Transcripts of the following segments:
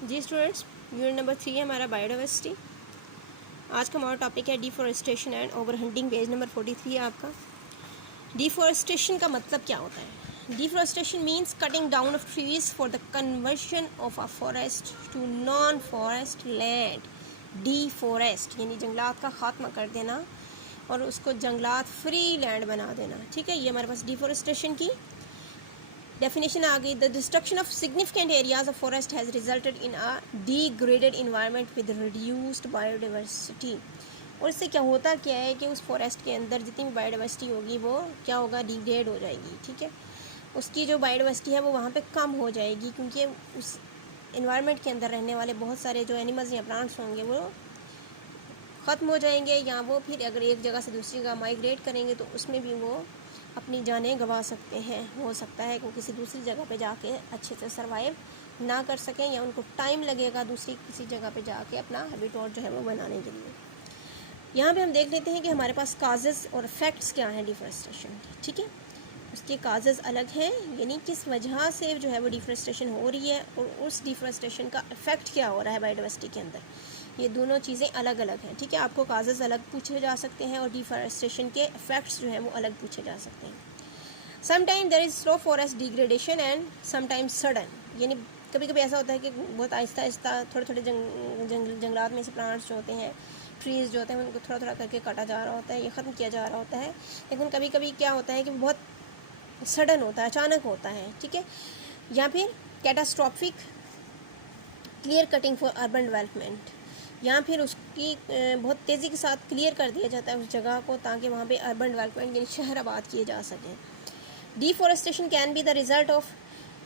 जी students, unit number 3 है हमारा biodiversity. आज का हमारा टॉपिक है deforestation and over hunting. Page number 43 है आपका। डिफॉरेस्टेशन का मतलब क्या होता है? Deforestation means cutting down of trees for the conversion of a forest to non forest land. Deforest यानी जंगलात का खात्मा कर देना और उसको जंगलात फ्री लैंड बना देना। ठीक है, ये हमारे पास डिफॉरेस्टेशन की डेफिनेशन आ गई। The destruction of significant areas of forest has resulted in a degraded environment with reduced biodiversity. और इससे क्या होता क्या है कि उस फॉरेस्ट के अंदर जितनी भी बायोडाइवर्सिटी होगी वो क्या होगा, डिग्रेड हो जाएगी। ठीक है, उसकी जो बायोडाइवर्सिटी है वो वहाँ पे कम हो जाएगी, क्योंकि उस इन्वायरमेंट के अंदर रहने वाले बहुत सारे जो एनिमल्स या प्लांट्स होंगे वो ख़त्म हो जाएंगे, या वो फिर अगर एक जगह से दूसरी जगह माइग्रेट करेंगे तो उसमें भी वो अपनी जानें गंवा सकते हैं। हो सकता है कि वो किसी दूसरी जगह पे जाके अच्छे से सरवाइव ना कर सकें, या उनको टाइम लगेगा दूसरी किसी जगह पे जाके अपना हैबिटेट जो है वो बनाने के लिए। यहाँ पे हम देख लेते हैं कि हमारे पास काजेज़ और इफ़ेक्ट्स क्या हैं डिफॉरेस्टेशन के। ठीक है, उसके काजेज़ अलग हैं, यानी किस वजह से जो है वो डिफॉरेस्टेशन हो रही है और उस डिफॉरेस्टेशन का इफ़ेक्ट क्या हो रहा है बायोडाइवर्सिटी के अंदर। ये दोनों चीज़ें अलग अलग हैं। ठीक है, आपको काजेज़ अलग पूछे जा सकते हैं और डिफॉरेस्टेशन के इफ़ेक्ट्स जो हैं वो अलग पूछे जा सकते हैं। Sometime there is slow forest degradation and sometimes sudden, यानी कभी कभी ऐसा होता है कि बहुत आहिस्ता आहिस्ता थोड़े थोड़े जंगलात में से प्लांट्स जो होते हैं, ट्रीज़ जो होते हैं, उनको थोड़ा थोड़ा करके काटा जा रहा होता है या ख़त्म किया जा रहा होता है। लेकिन कभी कभी क्या होता है कि बहुत सडन होता है, अचानक होता है। ठीक है, या फिर catastrophic clear cutting for urban development, या फिर उसकी बहुत तेज़ी के साथ क्लियर कर दिया जाता है उस जगह को, ताकि वहाँ पे अर्बन डेवलपमेंट यानी शहर आबाद किए जा सकें। Deforestation can be the result of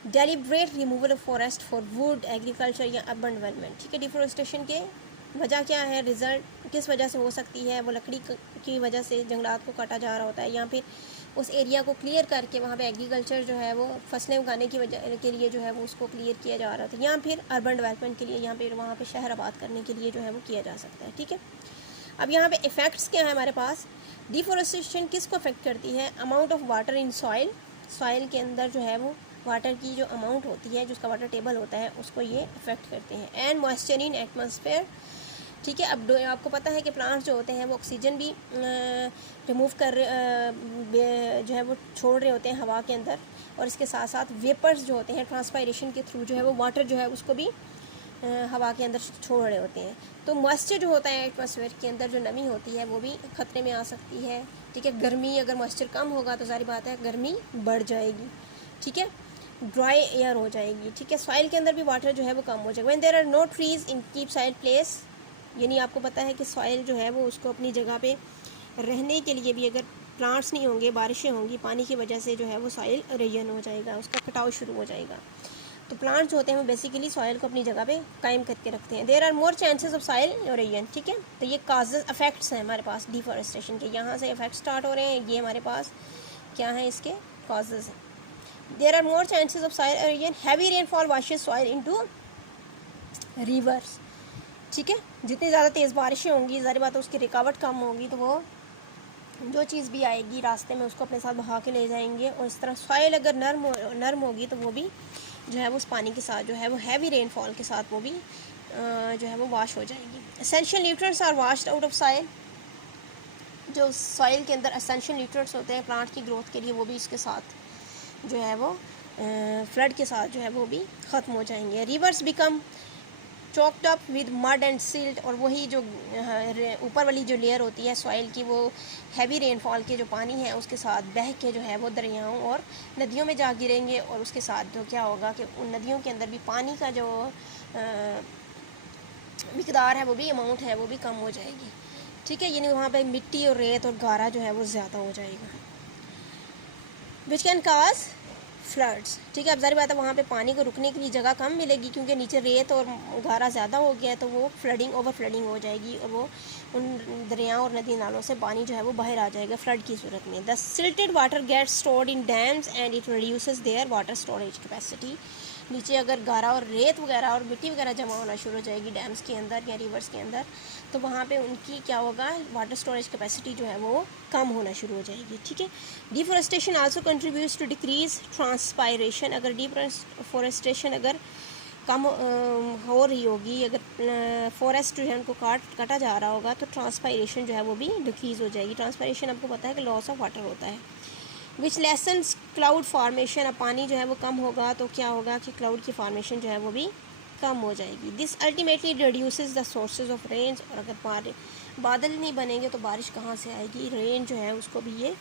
deliberate removal of forest for would agriculture या अर्बन डेवलपमेंट। ठीक है, डिफॉरेस्टेशन के वजह क्या है, रिजल्ट किस वजह से हो सकती है? वो लकड़ी की वजह से जंगलात को काटा जा रहा होता है, या फिर उस एरिया को क्लियर करके वहाँ पे एग्रीकल्चर जो है वो फसलें उगाने की वजह के लिए जो है वो उसको क्लियर किया जा रहा था, या फिर अर्बन डेवलपमेंट के लिए, यहाँ पे वहाँ पे शहर आबाद करने के लिए जो है वो किया जा सकता है। ठीक है, अब यहाँ पे इफ़ेक्ट्स क्या है हमारे पास? डिफॉरेस्टेशन किसको अफेक्ट करती है? Amount of water in soil, soil के अंदर जो है वो वाटर की जो अमाउंट होती है, जो उसका वाटर टेबल होता है, उसको ये अफेक्ट करते हैं। And moisture in atmosphere. ठीक है, अब आपको पता है कि प्लांट्स जो होते हैं वो ऑक्सीजन भी रिमूव कर जो है वो छोड़ रहे होते हैं हवा के अंदर, और इसके साथ साथ वेपर्स जो होते हैं ट्रांसपायरेशन के थ्रू जो है वो वाटर जो है उसको भी हवा के अंदर छोड़ रहे होते हैं। तो मॉइस्चर जो होता है एटमॉस्फेयर के अंदर जो नमी होती है वो भी खतरे में आ सकती है। ठीक है, गर्मी, अगर मॉइस्चर कम होगा तो सारी बात है गर्मी बढ़ जाएगी। ठीक है, ड्राई एयर हो जाएगी। ठीक है, सॉइल के अंदर भी वाटर जो है वो कम हो जाएगा। When there are no trees in keep soil place, यानी आपको पता है कि सॉइल जो है वो उसको अपनी जगह पे रहने के लिए भी अगर प्लांट्स नहीं होंगे, बारिशें होंगी, पानी की वजह से जो है वो सॉइल रेजन हो जाएगा, उसका कटाव शुरू हो जाएगा। तो प्लांट्स जो होते हैं वो बेसिकली सॉइल को अपनी जगह पे कायम करके रखते हैं। There are more chances of soil erosion. ठीक है, तो ये काजेज इफेक्ट्स हैं हमारे पास डिफॉरेस्टेशन के, यहाँ से इफेक्ट स्टार्ट हो रहे हैं। ये हमारे पास क्या है, इसके काजेज हैं। There are more chances of soil erosion, heavy rainfall washes soil into rivers. ठीक है, जितनी ज़्यादा तेज़ बारिशें होंगी, ज़ाहिर बात है उसकी रुकावट कम होगी, तो वो जो चीज़ भी आएगी रास्ते में उसको अपने साथ बहा के ले जाएंगे। और इस तरह सॉइल अगर नर्म होगी तो वो भी जो है वो उस पानी के साथ जो है वो हैवी रेनफॉल के साथ वो भी जो है वो वाश हो जाएगी। Essential nutrients are washed out of soil, जो सॉइल के अंदर एसेंशियल न्यूट्रिएंट्स होते हैं प्लांट की ग्रोथ के लिए, वो भी इसके साथ जो है वो फ्लड के साथ जो है वो भी ख़त्म हो जाएंगे। Reverse become choked up with mud and silt, और वही जो ऊपर वाली जो लेयर होती है सॉइल की, वो हैवी रेनफॉल के जो पानी है उसके साथ बह के जो है वो दरियाओं और नदियों में जा गिरेंगे, और उसके साथ जो क्या होगा कि उन नदियों के अंदर भी पानी का जो मिकदार है वो भी, अमाउंट है वो भी कम हो जाएगी। ठीक है, यानी वहाँ पे मिट्टी और रेत और गारा जो है वो ज़्यादा हो जाएगा, विच कैन काज फ्लड्स। ठीक है, अब ज़ाहिर बात है वहाँ पे पानी को रुकने के लिए जगह कम मिलेगी, क्योंकि नीचे रेत और गारा ज़्यादा हो गया है, तो वो फ्लडिंग, ओवर फ्लडिंग हो जाएगी, और वो उन दरियाओं और नदी नालों से पानी जो है वो बाहर आ जाएगा फ्लड की सूरत में। The silted water gets stored in dams and it reduces their water storage capacity. नीचे अगर गारा और रेत वगैरह और मिट्टी वगैरह जमा होना शुरू हो जाएगी डैम्स के अंदर या रिवर्स के अंदर, तो वहाँ पे उनकी क्या होगा, वाटर स्टोरेज कैपेसिटी जो है वो कम होना शुरू हो जाएगी। ठीक है, deforestation also contributes to decrease transpiration. अगर डिफॉरेस्टेशन अगर कम हो रही होगी, अगर फॉरेस्ट जो है उनको काटा जा रहा होगा, तो ट्रांसपायरेशन जो है वो भी डिक्रीज़ हो जाएगी। ट्रांसपायरेशन आपको पता है कि लॉस ऑफ वाटर होता है, विच लेसन्स क्लाउड फॉर्मेशन। अब पानी जो है वो कम होगा तो क्या होगा कि क्लाउड की फॉर्मेशन जो है वो भी कम हो जाएगी। This ultimately reduces the sources of range. और अगर बादल नहीं बनेंगे तो बारिश कहाँ से आएगी, रेन जो है उसको भी ये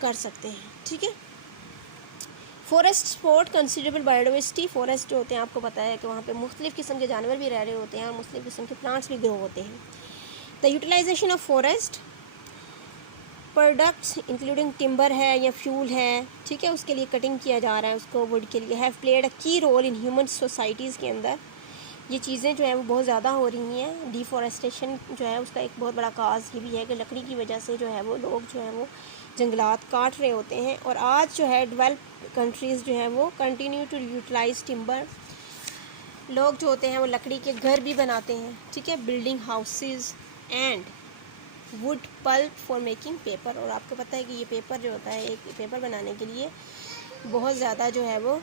कर सकते हैं, ठीक है। Forest support considerable biodiversity. Forest जो होते हैं आपको पता है कि वहाँ पे मुख्तलिफ़ किस्म के जानवर भी रह रहे होते हैं और मुख्तलिफ़ किस्म के प्लांट्स भी ग्रो होते हैं। The utilisation of forest products including timber है या फ्यूल है, ठीक है, उसके लिए कटिंग किया जा रहा है उसको वुड के लिए, हैव प्लेड अ की रोल इन ह्यूमन सोसाइटीज़ के अंदर। ये चीज़ें जो है वो बहुत ज़्यादा हो रही हैं। डिफॉरेस्टेशन जो है उसका एक बहुत बड़ा काज ये भी है कि लकड़ी की वजह से जो है वो लोग जो है वो जंगलात काट रहे होते हैं। और आज जो है डेवलप कंट्रीज़ जो है वो कंटिन्यू टू यूटिलाइज टिम्बर। लोग जो होते हैं वो लकड़ी के घर भी बनाते हैं, ठीक है, building houses and wood pulp for making paper. और आपको पता है कि ये पेपर जो होता है, एक पेपर बनाने के लिए बहुत ज़्यादा जो है वो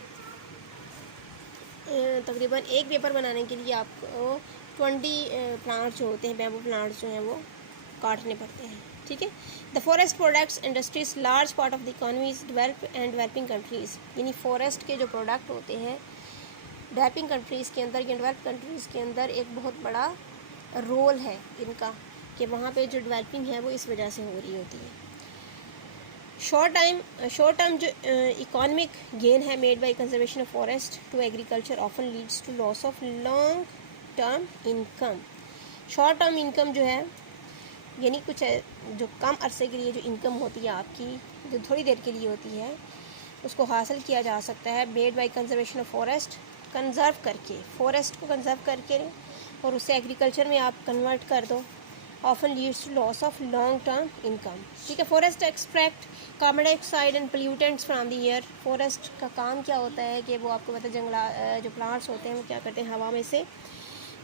तकरीबन एक पेपर बनाने के लिए आपको 20 प्लांट्स जो होते हैं, बैम्बू प्लांट्स जो हैं वो काटने पड़ते हैं, ठीक है। The forest products industries large part of the economies developing countries. यानी फॉरेस्ट के जो प्रोडक्ट होते हैं डेवलपिंग कंट्रीज़ के अंदर या डेवलप कंट्रीज़ के अंदर एक बहुत बड़ा रोल है इनका, कि वहाँ पे जो डेवलपिंग है वो इस वजह से हो रही होती है। शॉर्ट टर्म जो इकोनॉमिक गेन है made by conservation of forest to agriculture often leads to loss of long term income. Short term income जो है यानी कुछ जो कम अरसे के लिए जो इनकम होती है आपकी, जो थोड़ी देर के लिए होती है, उसको हासिल किया जा सकता है made by conservation of forest. Conserve करके, फॉरेस्ट को कंजर्व करके और उसे एग्रीकल्चर में आप कन्वर्ट कर दो, often leads to loss of long term income, ठीक है। Forest extract carbon dioxide and pollutants from the air. Forest का काम क्या होता है कि वो आपको पता है जो प्लांट्स होते हैं वो क्या करते हैं, हवा में से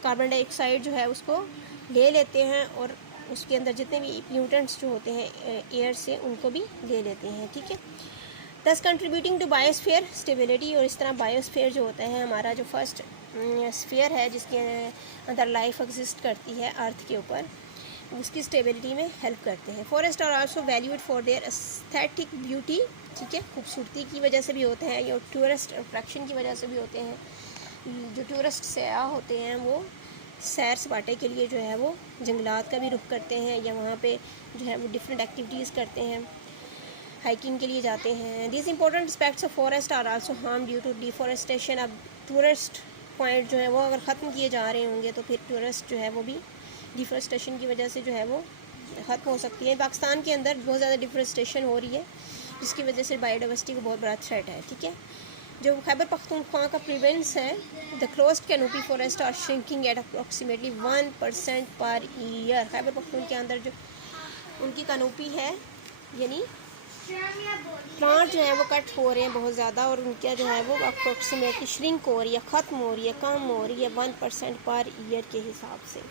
कार्बन डाइऑक्साइड जो है उसको ले लेते हैं और उसके अंदर जितने भी पोल्यूटेंट्स जो होते हैं एयर से उनको भी ले लेते हैं, ठीक है। दस कंट्रीब्यूटिंग टू बायोस्फीयर स्टेबिलिटी। और इस तरह बायोस्फीयर जो होता है हमारा जो फर्स्ट स्फीयर है जिसके अंदर लाइफ एग्जिस्ट करती है अर्थ के ऊपर, उसकी स्टेबिलिटी में हेल्प करते हैं। Forest are also valued for their aesthetic beauty, ठीक है, खूबसूरती की वजह से भी होते हैं या टूरिस्ट अट्रैक्शन की वजह से भी होते हैं। जो टूरिस्ट सयाह होते हैं वो सैर सपाटे के लिए जो है वो जंगलात का भी रुख करते हैं या वहाँ पे जो है वो डिफरेंट एक्टिविटीज़ करते हैं, हाइकिंग के लिए जाते हैं। These important aspects of forest are also harm due to deforestation. अब टूरिस्ट पॉइंट जो है वो अगर ख़त्म किए जा रहे होंगे तो फिर टूरिस्ट जो है वो भी डिफॉरेस्टेशन की वजह से जो है वो ख़त्म हो सकती है। पाकिस्तान के अंदर बहुत ज़्यादा डिफॉरेस्टेशन हो रही है जिसकी वजह से बायोडाइवर्सिटी को बहुत बड़ा थ्रेट है, ठीक है। जो खैबर पख्तूनख्वा का प्रोविंस है, the closed canopy forest are shrinking at approximately 1% per year. Khyber Pakhtun के अंदर जो उनकी कैनोपी है यानी प्लांट जो है वो कट हो रहे हैं बहुत ज़्यादा और उनका जो है वो अप्रॉक्सीमेटली श्रिंक हो रही है, ख़त्म हो रही है, कम हो रही है 1% पर ईयर के हिसाब से।